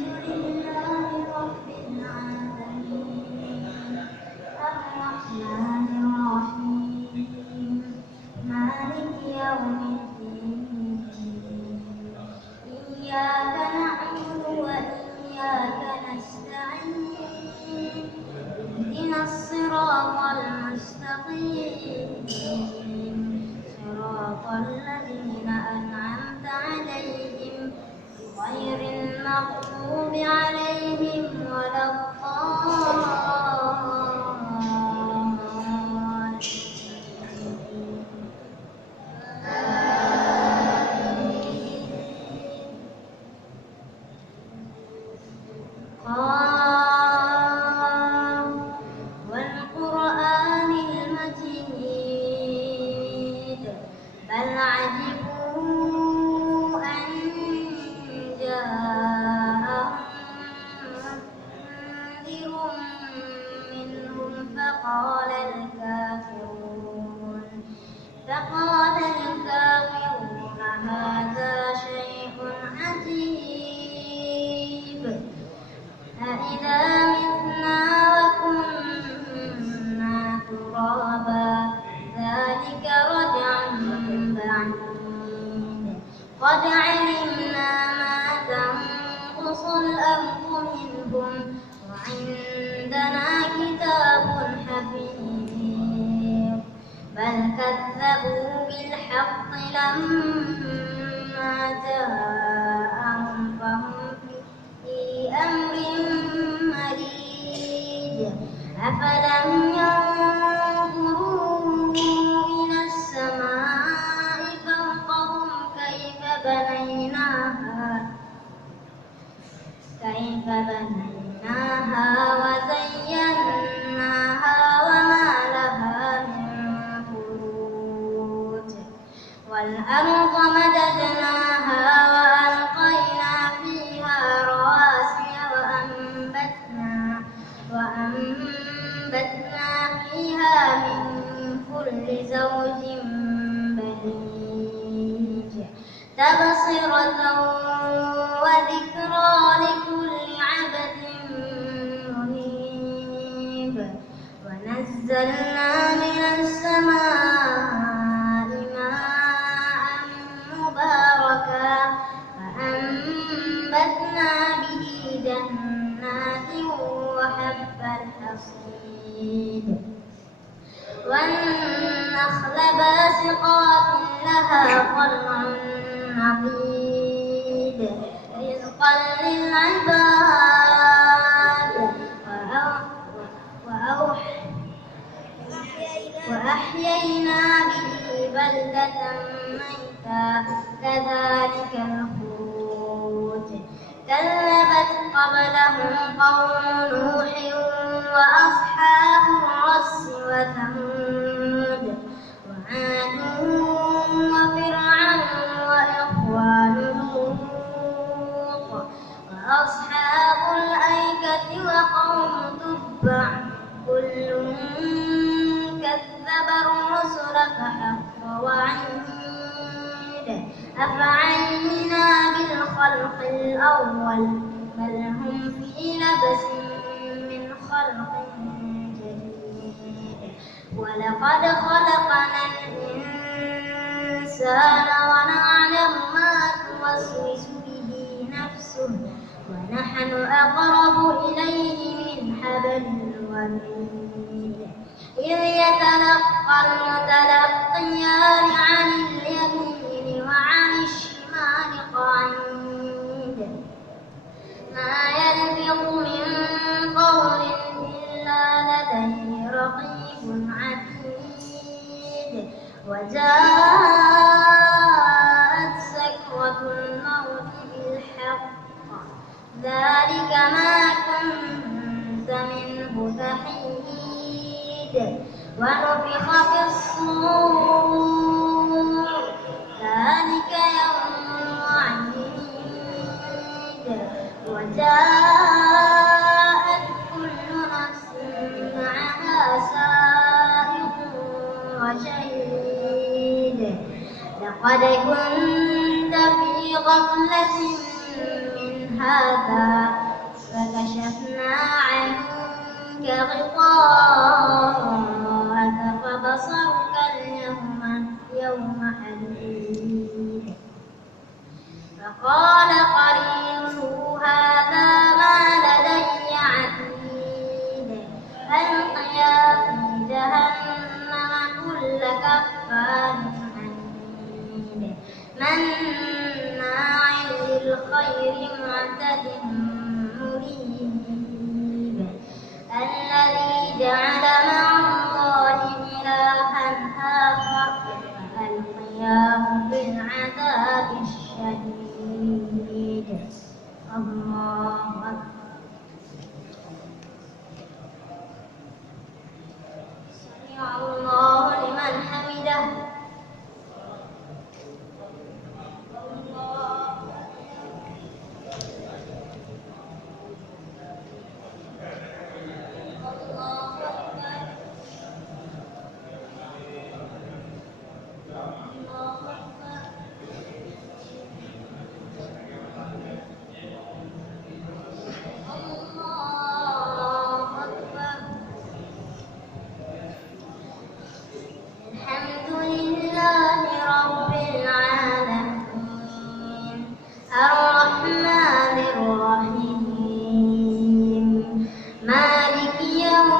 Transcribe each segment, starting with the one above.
لله رب العالمين الرحمن الرحيم مالك يوم الدين إياك نعبد وإياك نستعين اهدنا الصراط المستقيم صراط الذين أنعمت عليهم غير المغضوب عليهم ولا الضالين والقرآن المجيد بل عجبوا أن جاءهم منذر منهم فقال الكافرون هذا شيء عجيب أإذا متنا وكنا ترابا ذلك رجع بعيد قد علمنا ما تنقص الأرض منهم وعندنا كتاب حفيظ بل كذبوا بالحق لما جاءهم فهم في أمر مريج أفلم ينظروا إلى السماء فوقهم كيف بنيناها وزيناها وما لها من فروج والأرض مددناها وألقينا فيها رواسي وأنبتنا فيها من كل زوج بهيج تبصرة وذكرى لكل عبد منيب ونزلنا من السماء ماء مباركا فأنبتنا به جنات وحب الحصيد والنخل باسقات لها طلع نضيد رزقا للعباد وأحيينا به بلدة ميتا كذلك الخروج كذبت قبلهم قوم نوح وأصحاب الرس وثمود وعاد وفرعون وإخوان لوط وأصحاب الأيكة وقوم تبع كل كذب الرسل فحق وعيد أفعينا بالخلق الأول بل هم في لبس من خلق جديد ولقد خلقنا الإنسان ونعلم ما توسوس به نفسه ونحن أقرب إليه من حبل الوريد إذ يتلقى المتلقيان عن اليمين وعن الشمال قعيد ما يلفظ من قول إلا لديه رقيب عتيد وجاءت سكرة الموت بالحق ذلك ما كنت منه تحيد ونفخ في الصور ذلك يوم الوعيد وجاءت كل نفس معها سائق وشهيد لقد كنت في غفلة من هذا فكشفنا عنك غطاءك فبصرك اليوم حديد. فقال قرينه هذا ما لدي عتيد. ألقيا في جهنم كل كفار عنيد مناع للخير معتد مريب. الذي جعل مع الله إلها آخر فألقياه في العذاب الشديد. الله أكبر. سمع الله لمن حمده. الرحمن الرحيم مالك يوم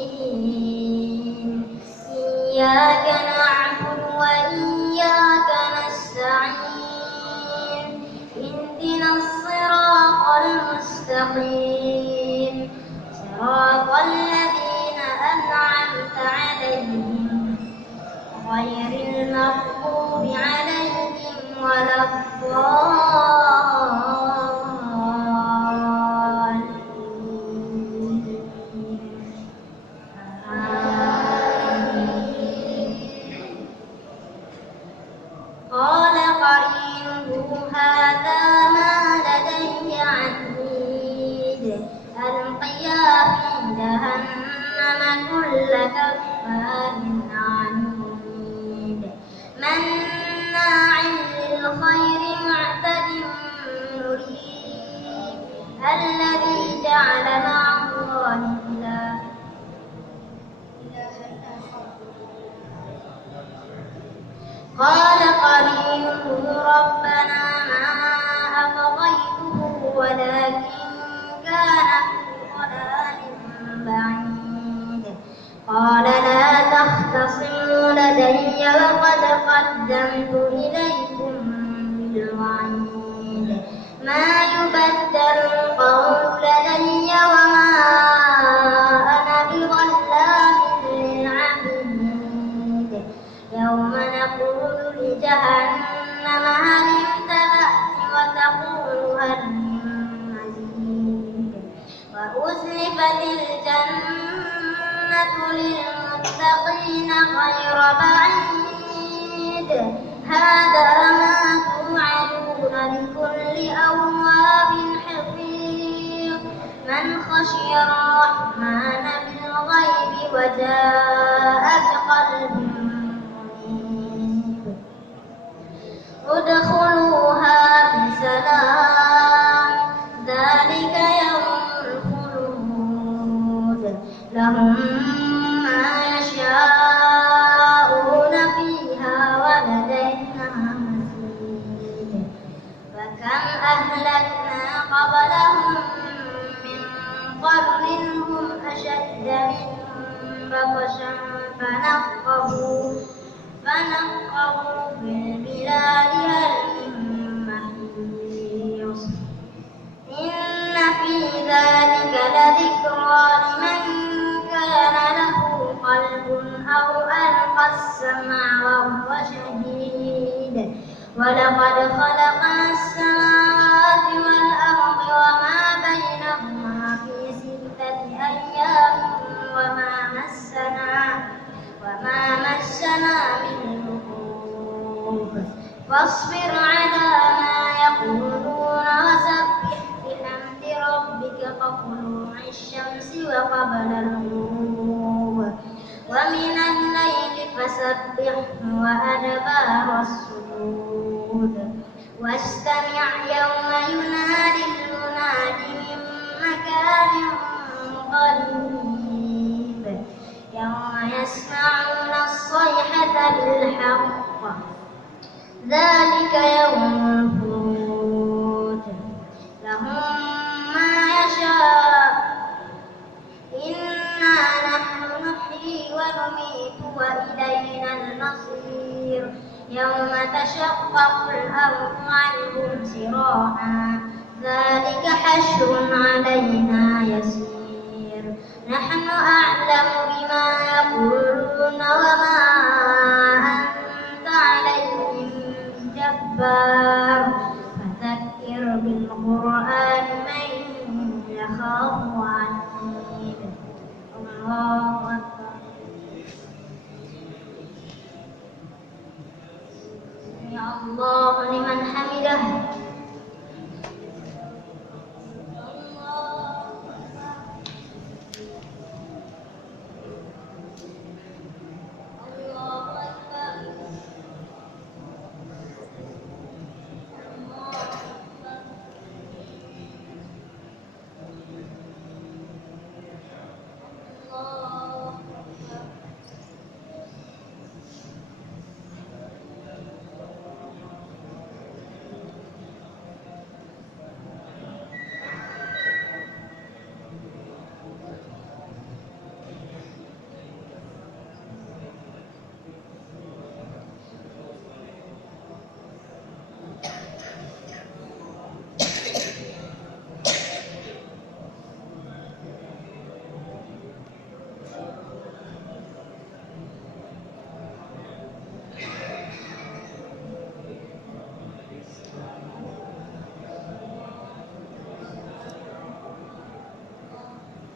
الدين إياك نعبد وإياك نستعين اهدنا الصراط المستقيم صراط الذين أنعمت عليهم غير المغضوب عليهم ولا الضالين. قال قرينه هذا ما لدي عتيد. ألقيا في جهنم كل كفار عنيد مناع للخير معتد مريب. الذي جعل مع الله إلها آخر. قال قرينه ربنا ما أطغيته ولكن كان في ضلال بعيد. قال لا تختصموا لدي وقد قدمت إليكم بالوعيد. ما يبدل القول لدي وما أنا بظلام للعبيد. يوم نقول لجهنم هل امتلأت وتقول هل من مزيد. وأزلفت الجنة للمتقين غير بعيد. هذا ما توعدون لكل أواب حفيظ من خشي الرحمن بالغيب وجاء بقلب منيب. ادخلوها بسلام ذلك يوم الخلود لهم ما يشاءون فيها ولدينا مزيد. فكم أهلكنا قبلهم من قرن هم أشد منهم بطشا فنقبوا في البلاد هل من محيص. إن في ذلك لذكرى لمن كان له قلب أو ألقى السمع وهو شهيد. ولقد خلقنا السماوات والأرض وما بينهما في 6 أيام وما مسنا من لغوب. فاصبر على ما يقولون وسبح بحمد ربك كطلوع الشمس وقبل الغروب ومن الليل فسبحه وأدبار السجود واستمع يوم ينادي المناد من مكان قريب يوم يسمعون الصيحة بالحق ذلك يوم الخروج لهم ما يشاء إنا نحن نحيي ونميت وإلينا المصير يوم تشقق الأرض عنهم سراعا ذلك حشر علينا يسير نحن أعلم بما يقولون وما